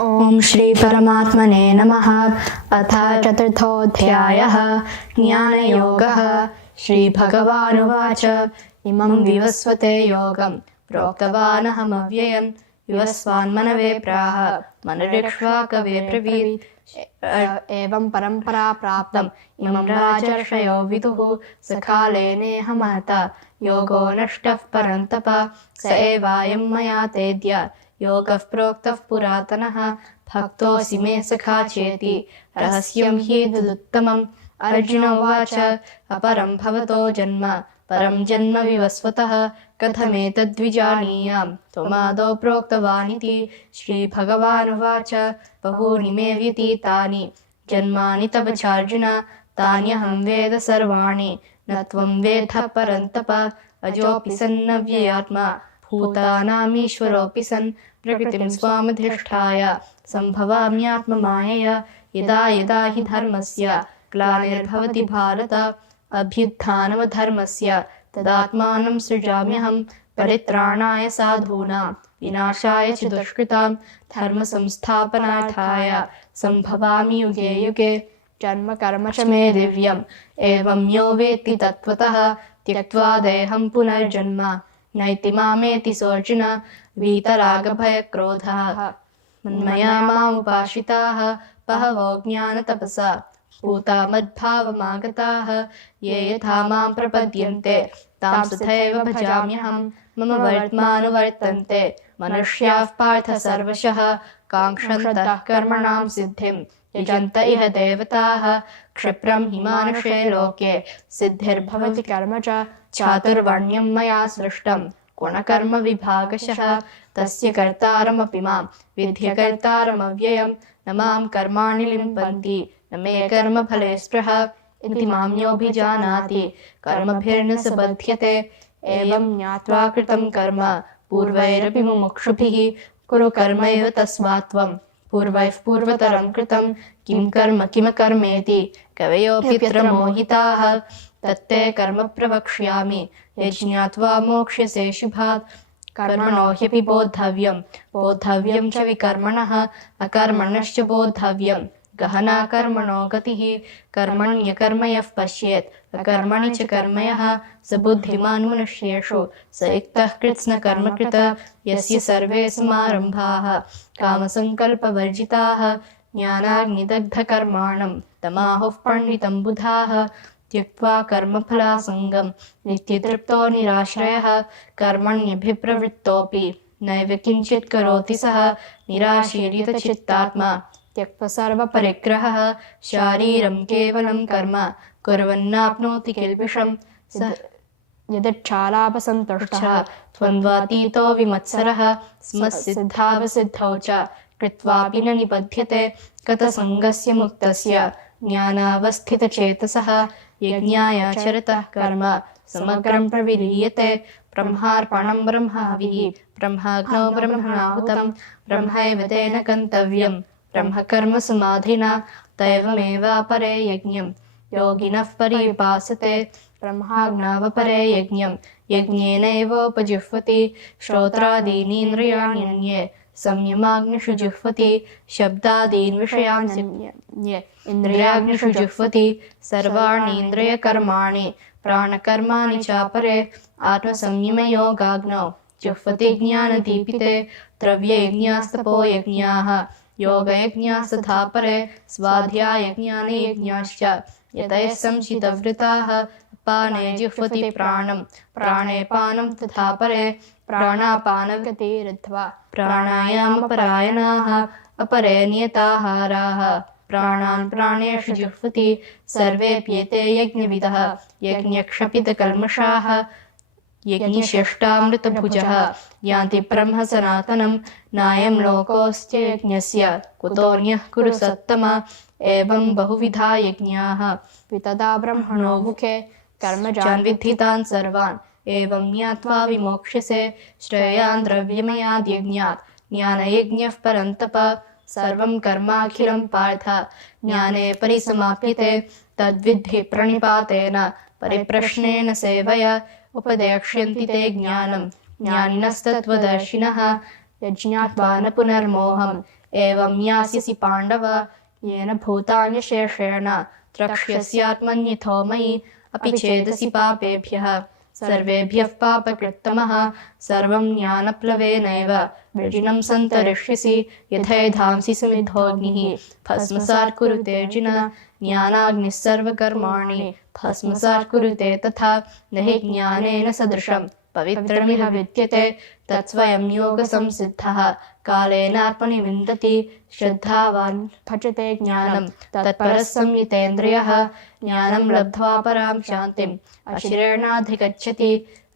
ओम श्री परमात्मने नमः। अथ चतुर्थोऽध्यायः ज्ञानयोगः। श्रीभगवानुवाच इमं विवस्वते योगं प्रोक्तवानहमव्ययं विवस्वान्मनवे प्राह मनरिक्ष्वा कवे ब्रवीत् एवं परम्परा प्राप्तम् इमं राजर्षयो विदुः सकाले नेह महता योगो नष्टः परन्तप स एवायं मया तेद्य योगः प्रोक्तः पुरातनः भक्तोऽसि मे सखा चेति रहस्यं हि तदुत्तमम्। अर्जुन उवाच अपरं भवतो जन्म परं जन्म विवस्वतः कथमेतद्विजानीयाम् त्वमादौ प्रोक्तवानिति। श्रीभगवानुवाच बहूनि मे व्यतीतानि जन्मानि तव चार्जुन तान्यहं वेद सर्वाणि न त्वं वेत्थ परन्तप अजोऽपि सन्नव्ययात्मा भूतानामीश्वरोऽपि सन् प्रकृतिं स्वामधिष्ठाय सम्भवाम्यात्ममायया यदा यदा हि धर्मस्य ग्लानिर्भवति भारत अभ्युत्थानमधर्मस्य तदात्मानं सृजाम्यहं परित्राणाय साधूनां विनाशाय च दुष्कृतां धर्मसंस्थापनार्थाय सम्भवामि युगे युगे। जन्म कर्म च मे दिव्यम् एवं यो वेत्ति तत्त्वतः त्यक्त्वा देहं पुनर्जन्म नैति मामेति सोऽर्जुन वीतरागभयक्रोधाः मन्मया मामुपाश्रिताः बहवो ज्ञानतपसा भूता मद्भावमागताः ये यथा मां प्रपद्यन्ते तां तथैव भजाम्यहं मम वर्त्मानुवर्तन्ते मनुष्याः पार्थ सर्वशः काङ्क्षन्तः कर्मणां सिद्धिं यजन्त इह देवताः क्षिप्रं हि मानुषे लोके सिद्धिर्भवति कर्म च चातुर्वर्ण्यं मया सृष्टं गुणकर्म विभागशः तस्य कर्तारमपि मां विद्य कर्तारमव्ययं न मां कर्माणि लिम्पन्ति न मे कर्मफले स्पृहा इति मां योऽभिजानाति कर्मभिर्न स बध्यते। एवं ज्ञात्वा कृतं कर्म पूर्वैरपि मुमुक्षुभिः कुरु कर्मैव तस्मात् त्वं पूर्वैः पूर्वतरं कृतं किं कर्म किमकर्मेति कवयोऽप्यत्र मोहिताः तत्ते कर्म प्रवक्ष्यामि यज्ञात्वा मोक्ष्यसे शुभात्। कर्मणो ह्यपि बोद्धव्यं बोद्धव्यं च विकर्मणः अकर्मणश्च बोद्धव्यं गहना कर्मणो गतिः कर्मण्यकर्म यः पश्येत् अकर्मणि च कर्म यः स बुद्धिमान् मनुष्येषु स युक्तः कृत्स्नकर्मकृत यस्य सर्वे समारम्भाः कामसङ्कल्पवर्जिताः ज्ञानाग्निदग्धकर्माणं तमाहुः पण्डितं बुधाः त्यक्त्वा कर्मफलासङ्गं नित्यतृप्तो निराश्रयः कर्मण्यभिप्रवृत्तोऽपि नैव किञ्चित् करोति सः निराशीर्यतचित्तात्मा त्यक्त्वा सर्वपरिग्रहः शारीरं केवलं कर्म कुर्वन्नाप्नोति किल्बिषं स यदच्छालापसन्तुष्टः त्वन्द्वातीतो विमत्सरः स्मसिद्धावसिद्धौ च कृत्वापि न निबध्यते गतसङ्गस्य मुक्तस्य ज्ञानावस्थितचेतसः यज्ञायाचरतः कर्म समग्रं प्रविलीयते ब्रह्मार्पणं ब्रह्महविः ब्रह्माग्नौ ब्रह्मणाहुतं ब्रह्मैव तेन गन्तव्यं ब्रह्मकर्म समाधिना दैवमेवापरे यज्ञं योगिनः पर्युपासते ब्रह्माग्नावपरे यज्ञं यज्ञेनैवोपजुह्वति श्रोत्रादीनीन्द्रियाण्यन्ये संयमाग्निषु जुह्वति शब्दादीन् विषयान् संयम्य इन्द्रियाग्निषु जुह्वति सर्वाणीन्द्रियकर्माणि प्राणकर्माणि चापरे आत्मसंयमयोगाग्नौ जुह्वति ज्ञानदीपिते द्रव्ययज्ञास्तपोयज्ञाः योगयज्ञास्तथा परे स्वाध्यायज्ञानयज्ञाश्च यतयः संशितव्रताः अपाने जुह्वति प्राणं प्राणे पानं तथा परे प्राणापानगतिरुद्ध्वा प्राणायामपरायणाः अपरे नियताहाराः प्राणान् प्राणेषु जुह्वति सर्वेऽप्येते यज्ञविदः यज्ञक्षपितकल्मषाः यज्ञशिष्टामृतभुजः यान्ति ब्रह्म सनातनं नायं लोकोऽस्ति यज्ञस्य कुतोऽन्यः कुरु सत्तम। एवं बहुविधा यज्ञाः वितता ब्रह्मणो मुखे कर्मजान् विद्धितान् सर्वान् एवं ज्ञात्वा विमोक्ष्यसे श्रेयान् द्रव्यमयाद्यज्ञात् ज्ञानयज्ञः परन्तप सर्वं कर्माखिलं पार्थ ज्ञाने परिसमाप्यते तद्विद्धि प्रणिपातेन परिप्रश्नेन सेवया उपदेक्ष्यन्ति ते ज्ञानं ज्ञानिनस्तत्त्वदर्शिनः यज्ञात्वा न पुनर्मोहम् एवं यास्यसि पाण्डव येन भूतानि शेषेण द्रक्ष्यस्यात्मन्यथो मयि अपि चेदसि पापेभ्यः सर्वेभ्यः पापकृत्तमः सर्वं ज्ञानप्लवेनैव वृजिनं सन्तरिष्यसि यथैधांसि समिद्धोऽग्निः भस्मसात् कुरुते अर्जुन ज्ञानाग्निः सर्वकर्माणि भस्मसात् कुरुते तथा न हि ज्ञानेन सदृशं पवित्रमिह विद्यते तत्स्वयं योगसंसिद्धः कालेनात्मनि विन्दति श्रद्धावान् भजते ज्ञानं तत्परः संयितेन्द्रियः ज्ञानं लब्ध्वा परां शान्तिम् अशिरेणाधिगच्छति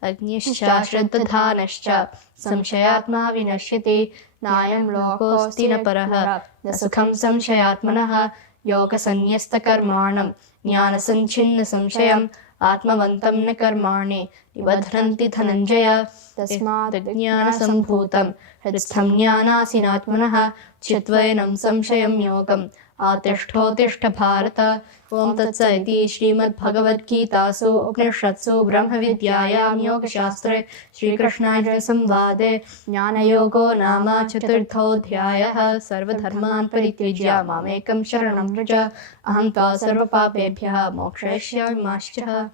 अग्निश्च श्रद्धानश्च संशयात्मा विनश्यति नायं लोकोऽस्ति न परः न सुखं संशयात्मनः योगसन्न्यस्तकर्माणं ज्ञानसञ्छिन्नसंशयम् आत्मवन्तं न कर्माणि निबध्नन्ति धनञ्जय तस्मात् ज्ञानसम्भूतं हृत्स्थं ज्ञानासीनात्मनः चित्वैनं संशयं योगम् आतिष्ठोत्तिष्ठ भारत ॐ तत्स इति श्रीमद्भगवद्गीतासु उपनिषत्सु ब्रह्मविद्यायां योगशास्त्रे श्रीकृष्णार्जुनसंवादे ज्ञानयोगो नाम चतुर्थोऽध्यायः सर्वधर्मान् परित्यज्य मामेकं शरणं व्रज अहं त्वा सर्वपापेभ्यः मोक्षयिष्यामि मा शुचः।